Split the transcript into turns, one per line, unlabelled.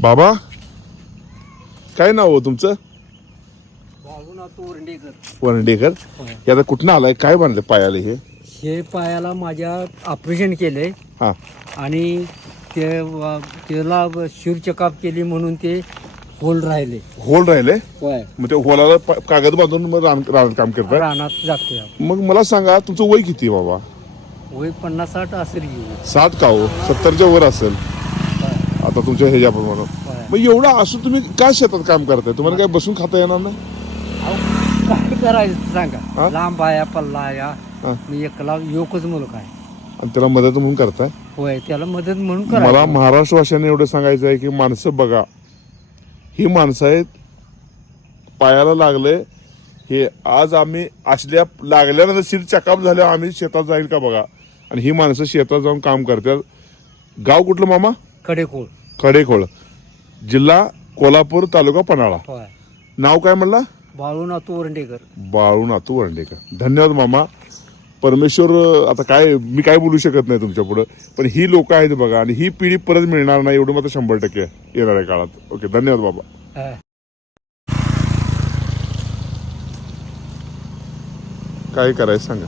बाबा? काय नाव हो तुमचं? वरंडेकर. हे आता कुठनं आलाय? काय बांधले पायाला हे?
हे पायाला माझ्या ऑपरेशन केलंय.
हा.
आणि ते त्याला शिर चेकअप केली म्हणून ते होल राहिले.
होल राहिले?
होय.
मग ते होलाला प- कागद बांधून मग रान रानात काम करताय?
रानात जातोय आपण.
मग मला सांगा तुमचं वय किती आहे बाबा?
वय पन्नास साठ असेल घेऊ
सात का हो? सत्तरच्या वर असेल. आता तुमच्या ह्याच्याप्रमाणे? मग एवढं असं तुम्ही काय शेतात काम करताय? तुम्हाला काय बसून खाता येणार नाही?
काय करायचं
हा?
सांगा. लांब आया पल्ला या
हा.
मी एकला योकच मुलग आहे.
आणि त्याला मदत म्हणून करताय?
होय त्याला मदत म्हणून
मला
करा
महाराष्ट्रवासियांना एवढं सांगायचं आहे की माणसं बघा. ही माणसं आहेत पायाला लागले. हे आज आम्ही असल्या लागल्यानंतर शिर चकाप झाल्या आम्ही शेतात जाईल का बघा. आणि ही माणसं शेतात जाऊन काम करतात. गाव कुठलं मामा?
कडेकोळ.
कडेखोळ जिल्हा कोल्हापूर तालुका पन्हाळा.
होय.
नाव काय म्हणला?
बाळूनाथ ओरंडेकर
बाळू नातू वरंडेकर. धन्यवाद मामा. परमेश्वर आता काय मी काय बोलू शकत नाही तुमच्या पुढं पण ही लोक आहेत बघा आणि ही पिढी परत मिळणार नाही एवढं मात्र शंभर टक्के येणाऱ्या काळात. ओके धन्यवाद बाबा
हा.
काय करायचं सांगा?